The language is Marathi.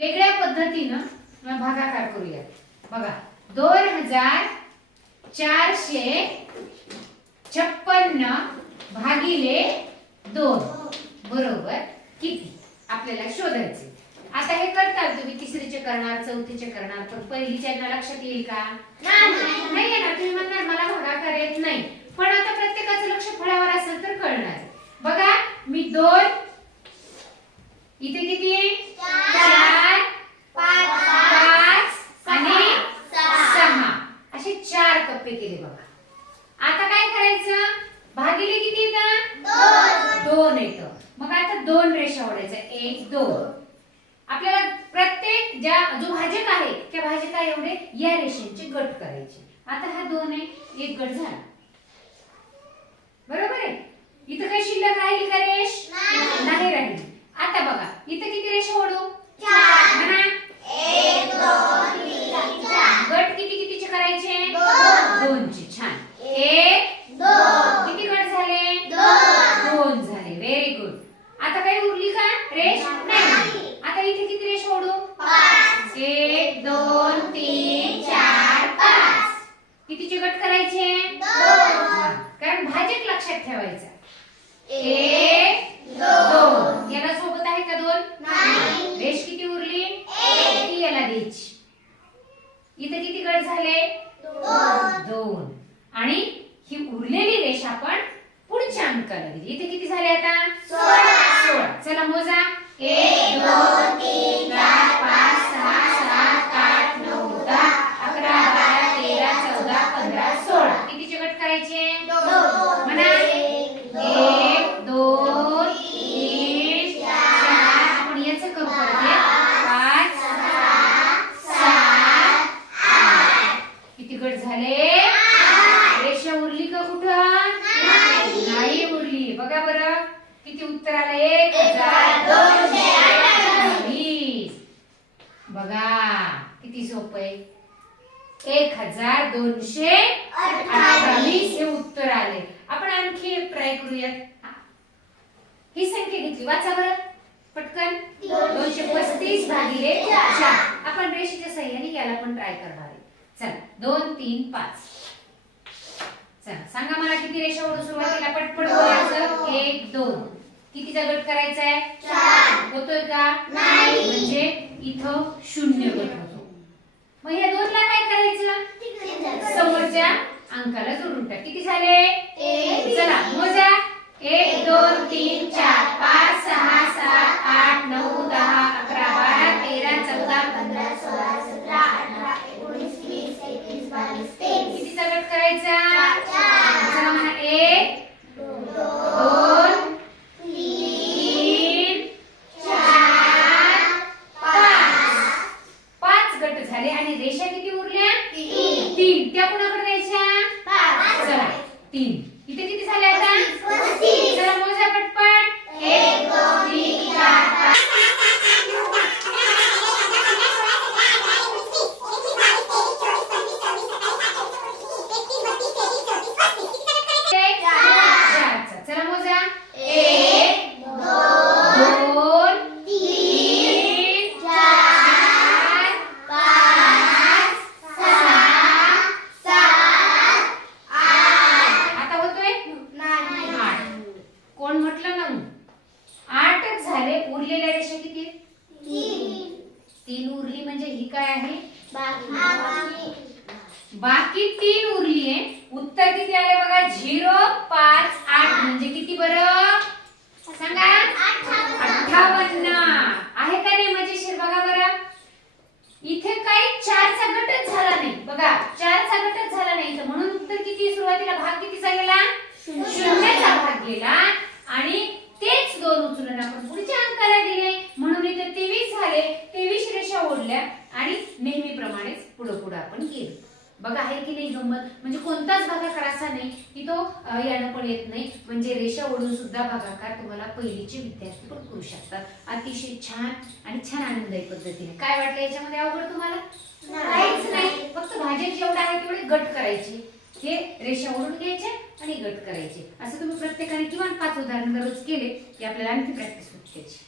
वेगळ्या पद्धतीनं भागाकार करूया। बघा 2456 भागिले 2 बरोबर किती आपल्याला शोधायचे। आता हे करताल तुम्ही, तिसरीचे करणार, चौथीचे करणार, पण पहिलीच्या लक्षात येईल का? नाही येणार। तुम्ही म्हणणार मला भागाकार येत नाही, पण आता प्रत्येकाचं लक्ष फळावर असेल तर कळणार। बघा मी 2 इथे किती आहे 4 5 आणि 6 असे 4 कप्पे केले। बघा आता काय करायचं, भागिले किती येतं 2 येतं। मग आता 2 रेषा ओढायच्या, 1 2। आपल्याला प्रत्येक जो भाजक आहे त्या भाजका एवढे या रेषेचे गट करायचे। आता हा 2 आहे, एक गट झाला बरोबर आहे। इथं काही शिल्लक राहिली का रेष? नाही राहिली। आता बघा इथं किती रेषा ओढू? 4 म्हणा। 1 2 3 4 गट किती कितीचे करायचे? 2 चे। छान। 1 2 किती गट झाले? 2 झाले। Very good. आता काही उरली का रेष? नाही। आता इथे किती रेषा ओढू? 5 1 2 3 4 5 कितीचे गट करायचे? 2 कारण भाजक लक्षात ठेवायचा। 1 2 याला सोबत आहे का 2? नाही। रेष किती उरली? 1 ती याला द्यायची। इथे किती गट झाले? 2 आणि ही उरलेली रेष आपण पुढच्या अंकाला दिली। इथे किती झाले आता? 16। चला मोजा। 1 2 3 4 5 6 7 8 9 10 11 12 13 14 15 16 कितीचे गट करायचे? 2 म्हणा। 1 2 3 4 आपण याचं करू परत 5 6 7 किती गट झाले? रेषा उरली का कुठं? नाही उरली। बघा बरं किती उत्तर आलं? 1228। बघा किती सोपं आहे। 1228 हे उत्तर आले। आपण आणखी एक ट्राय करूयात। ही संख्या घेतली, वाचा बरं पटकन। 235 भागिले 4 आपण रेषेच्या सहाय्याने याला पण ट्राय करणार आहे। चला 2 3 5 चला सांगा मला किती रेषा ओढू? सुरुवातीला पटपट बोलायचं। 1 2 कितीचा गट करायचा आहे? 4 होतोय का? नाही। म्हणजे इथं 0 गट होतो। मग या 2 ला काय करायचं? समोरच्या अंकाला जोडून टाक। किती झाले? 1 चला मोजा। 1 2 3 4 5 6 7 8 9 10 11 12 13 14 15 16 17 18 19 20 21 22 23 कितीचा गट करायचा? 4 चला म्हणा। 1 2 3 4 5 गट झाले आणि रेषा किती उरल्या? 3 त्या कोणाकडे द्यायच्या? 5 चला 3 इथे किती झाले आता? 35 चला मोजा पटपट। 1 2 3 4 5 चला मोजा। 1 2 3 4 5 6 7 8 आता होतोय? नाही। 8 कोण म्हटलं ना? 8च झाले। उरलेल्या रेषा किती? 3 उरली म्हणजे ही काय आहे? बाकी 3 उरली आहे। उत्तर किती आले बघा? 0 5 8 म्हणजे किती बरं सांगा? 58 आहे का नाही मजेशीर? बघा बरं इथे काही 4 चा गटच झाला नाही। बघा 4 चा गटच झाला नाही इथं, म्हणून उत्तर किती? सुरुवातीला भाग कितीचा गेला? 0 चा भाग गेला आणि तेच 2 उचलून आपण पुढच्या अंकाला दिले, म्हणून इथे 23 झाले। 23 रेषा ओढल्या आणि नेहमीप्रमाणेच पुढे पुढे आपण गेलो। बघा आहे की नाही गंमत? म्हणजे कोणताच भागाकार असा नाही की तो यानं पण येत नाही। म्हणजे रेषा ओढून सुद्धा भागाकार तुम्हाला पहिलीचे विद्यार्थी पण करू शकतात अतिशय छान आणि छान आनंददायी पद्धतीने। काय वाटलं याच्यामध्ये अवघड तुम्हाला? काहीच नाही। फक्त भाजक जेवढे आहे तेवढे गट करायचे, हे रेषा ओढून घ्यायचे आणि गट करायचे। असं तुम्ही प्रत्येकाने किमान 5 उदाहरण दररोज केले की आपल्याला आणखी प्रॅक्टिस होते त्याची।